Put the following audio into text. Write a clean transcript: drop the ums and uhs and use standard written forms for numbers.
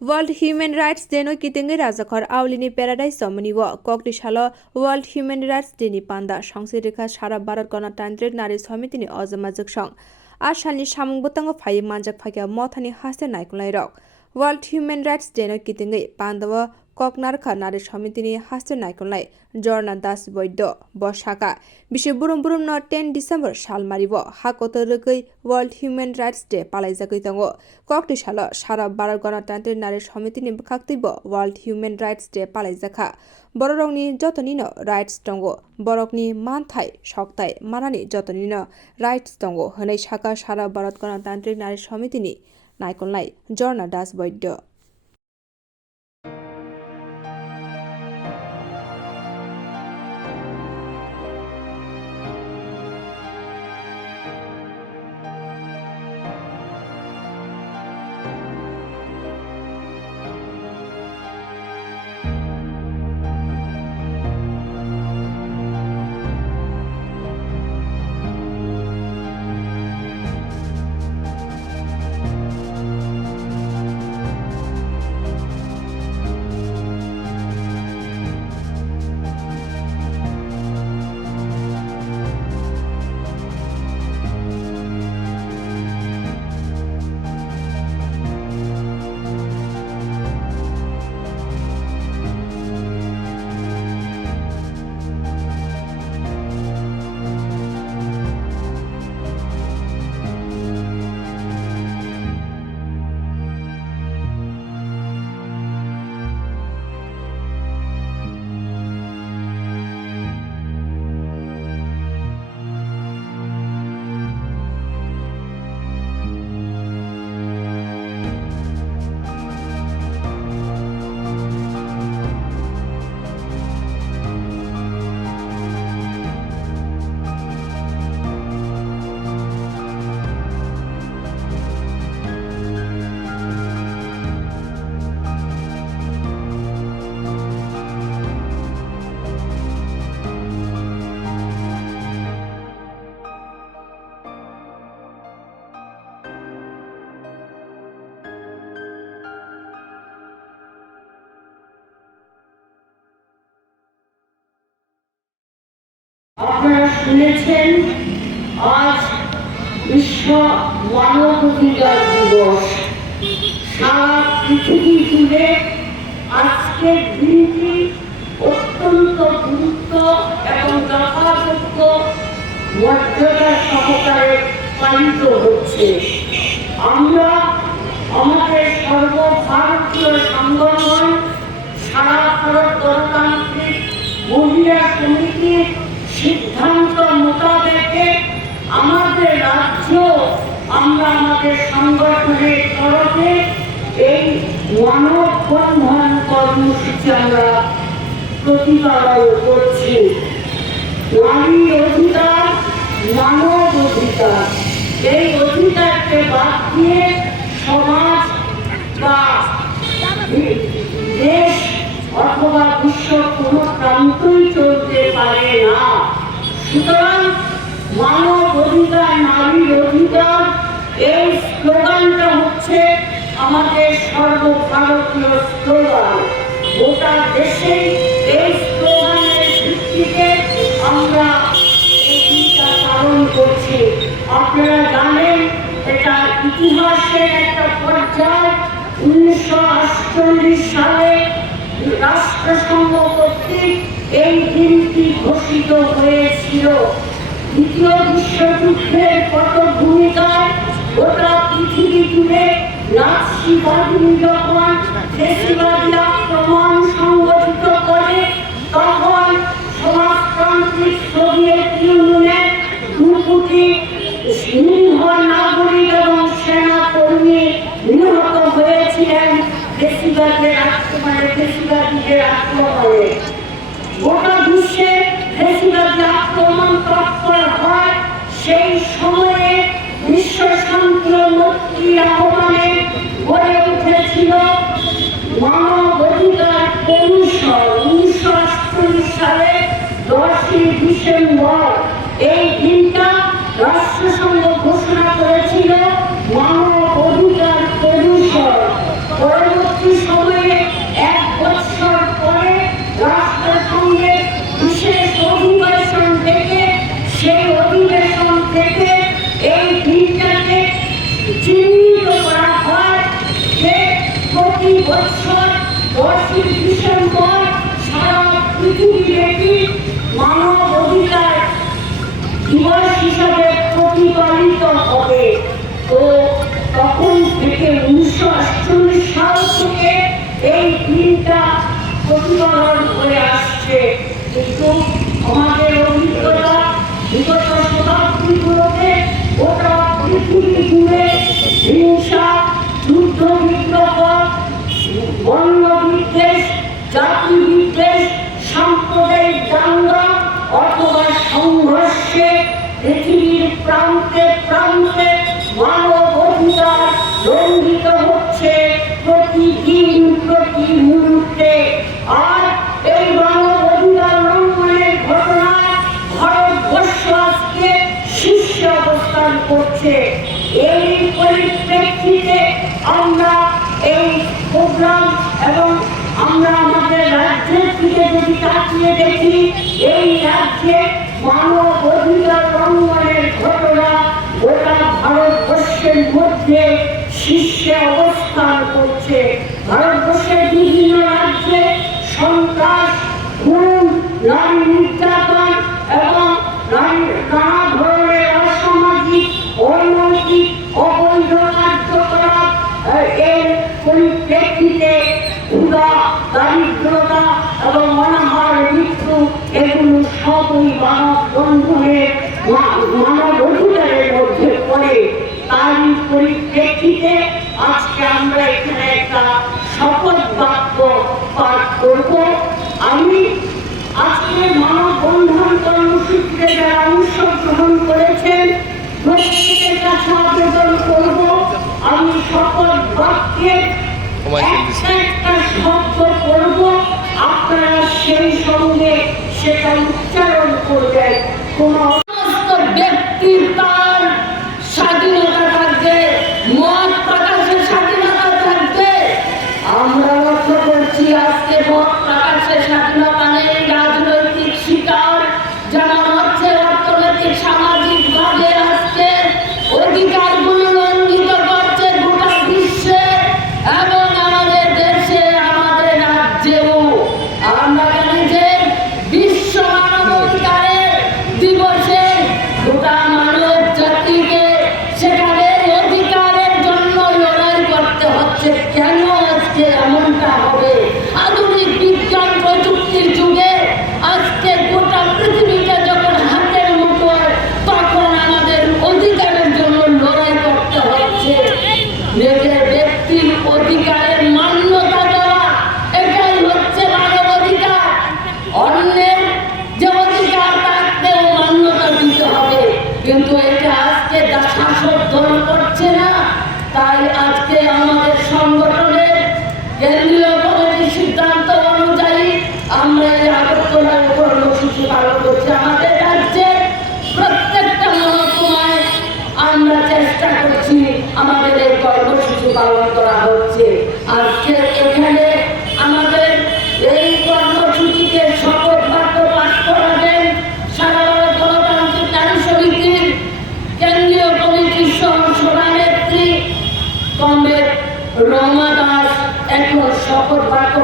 World Human Rights Day no kitingi rajakhor awlini paradise somniwo kokti salo World Human Rights Day ni panda সংসিরেখা সারা ভারত গণতান্ত্রিক নারী সমিতি ni অজমাজক song আসালনি সামুং বতাঙ্গ phi মানজাক ফাইয়া মথানি হাসতে নাইকুলাই rock World Human Rights Day no kitingi pandawa koknarkha নারী সমিতি ni haste naikulai jorna das boido boshaka bishe burum burum no 10 December sal maribo hakotorukui World Human Rights Day palaijakoi tango kokti salo sara barar ganatantre নারী সমিতি ni bwkhaktui bo World Human Rights Day palaijaka borokni jotoni no rights tango borokni manthai soktai manani jotoni no rights tango honai saka sara barat ganatantre নারী সমিতি ni naikulai jorna das boido আপনারা শুনেছেন আজ বিশ্ব মানবাধিকার দিবস সারা পৃথিবী জুড়ে আজকের দিনটি অত্যন্ত গুরুত্ব এবং যথাযোগ্য মর্যাদা সহকারে পালিত হচ্ছে। আমরা আমাদের সর্বভারতীয় সংগঠন সারা ভারত গণতান্ত্রিক মহিলা সমিতির সিদ্ধান্ত মোতাবেকে আমাদের রাজ্য আমরা আমাদের সংগঠনের তরফে এই মানববন্ধন কর্মসূচি আমরা প্রতিপালন করছি। নারী অধিকার, মানব অধিকার, এই অধিকারকে বাদ দিয়ে সমাজ বা দেশ অথবা বিশ্ব কোনো প্রান্তই চলতে পারে না। সুতরাং মানব অধিকার, নারীর অধিকার, এই স্লোগানটা হচ্ছে আমাদের সর্বভারতীয় স্লোগান। গোটা দেশে এই স্লোগানের ভিত্তিতে আমরা এই দিনটা পালন করছি। আপনারা জানেন এটা ইতিহাসের একটা পর্যায়। 1948 সালে রাষ্ট্রসংঘ কর্তৃক এই দিনটি ঘোষিত হয়েছিল। দ্বিতীয় বিশ্বযুদ্ধের পটভূমিকায় গোটা পৃথিবী জুড়ে নাৎসিবাদী যখন ফ্যাসিবাদী আক্রমণ সংগঠিত করে তখন সমাজতান্ত্রিক সোভিয়েত ইউনিয়নের 2 কোটি নিরীহ নাগরিক এবং সেনাকর্মী নিহত হয়েছিলেন ফ্যাসিবাদের আক্রমণে। গোটা বিশ্বে ফ্যাসিবাদী আক্রমণ তৎপর হয়। সেই সময়ে বিশ্ব শান্তি ও মুক্তির আহ্বানে গড়ে উঠেছিল মানব অধিকার কমিশন। 1948 সালে 10 ডিসেম্বর এই দিনটা রাষ্ট্রসংঘ ঘোষণা করেছিল মানব অধিকার কমিশন। পরবর্তী বছর 10 ডিসেম্বর সারা পৃথিবীব্যাপী মানব অধিকার দিবস হিসাবে প্রতিপালিত হবে। তো তখন থেকে 1948 সাল থেকে এই দিনটা প্রতিপালন হয়ে আসছে। কিন্তু আমাদের অভিজ্ঞতা বিগত শতাব্দীগুলোতে গোটা পৃথিবী জুড়ে হিংসা, যুদ্ধ বিগ্রহ, বর্ণ বিদ্বেষ, জাতি বিদ্বেষ, সাম্প্রদায়িক দাঙ্গা অথবা সংঘর্ষে পৃথিবীর প্রান্তে প্রান্তে মানব অধিকার লঙ্ঘিত হচ্ছে প্রতিদিন প্রতি মুহূর্তে। আর এই মানব অধিকার লঙ্ঘনের ঘটনায় ভারতবর্ষ আজকে শীর্ষে অবস্থান করছে। এই পরিপ্রেক্ষিতে আমরা এই প্রোগ্রাম এবং আমরা আমাদের রাজ্যের দিকে যদি তাকিয়ে দেখি, এই রাজ্যে মানব অধিকার লঙ্ঘনের ঘটনা গোটা ভারতবর্ষের মধ্যে শীর্ষে অবস্থান করছে। ভারতবর্ষের বিভিন্ন রাজ্যে সন্ত্রাস, খুন, নারী নির্যাতন এবং নানা ধরনের অসামাজিক, অনৈতিক, অবৈধ কার্যকলাপ এর পরিপ্রেক্ষিতে ক্ষুধা, দারিদ্রতা এবং অনাহার মৃত্যু এগুলো সবই মানব বন্ধনের মানব অধিকারের মধ্যে পড়ে। তারই পরিপ্রেক্ষিতে আজকে আমরা এখানে একটা শপথ বাক্য পাঠ করব। আমি আজকে মানব বন্ধন কর্মসূচিতে যারা অংশগ্রহণ করেছেন প্রত্যেকের কাছে আবেদন করব, আমি শপথ বাক্যে একটা শব্দ করব, আপনারা সেই সঙ্গে সেটা উচ্চারণ করবেন। কোন সমস্ত ব্যক্তি তার স্বাধীনতা থাকবে, মত প্রকাশের স্বাধীনতা থাকবে। আমরা লক্ষ্য করছি আজকে মত প্রকাশের স্বাধীনতা নেই, রাজনৈতিক শিকার যেমন হচ্ছে অর্থনৈতিক সামাজিক ভাবে আজকে অধিকারগুলো লঙ্ঘিত করছে গোটা বিশ্বে এবং আমাদের দেশে আমাদের রাজ্যেও। আমরা জানি যে বিশ্ব মানব অধিকারের দিবসে গোটা মানব জাতিকে সেখানে অধিকারের জন্য লড়াই করতে হচ্ছে। কেন আজকে এমনটা হবে? আধুনিক বিজ্ঞান প্রযুক্তির যুগে আজকে গোটা পৃথিবীকে যখন হাতের মুঠোয়, তখন আমাদের অধিকারের জন্য লড়াই করতে হচ্ছে। নিজের ব্যক্তির অধিকারের মান্যতা দেওয়া, এটাই হচ্ছে মানব অধিকার। অন্যের যে অধিকার তাকেও মান্যতা দিতে হবে, কিন্তু এটা আজকে শাসক দল করছে না। তাই আজকে আমাদের সংগঠনের কেন্দ্রীয় কমিটির সিদ্ধান্ত অনুযায়ী আমরা এই আগরতলার কর্মসূচি পালন করছি। আমাদের রাজ্যের প্রত্যেকটা মহকুমায় আমরা চেষ্টা করছি, আমাদের এই কর্মসূচি পালন করা হচ্ছে। আজকে এখানে আমাদের এই কর্মসূচিতে শপথ বাক্য পাঠ করাবেন সারা গণতান্ত্রিক নারী সমিতির কেন্দ্রীয় কমিটির সভানেত্রী কমরেড রমা দাস। এখন শপথ বাক্য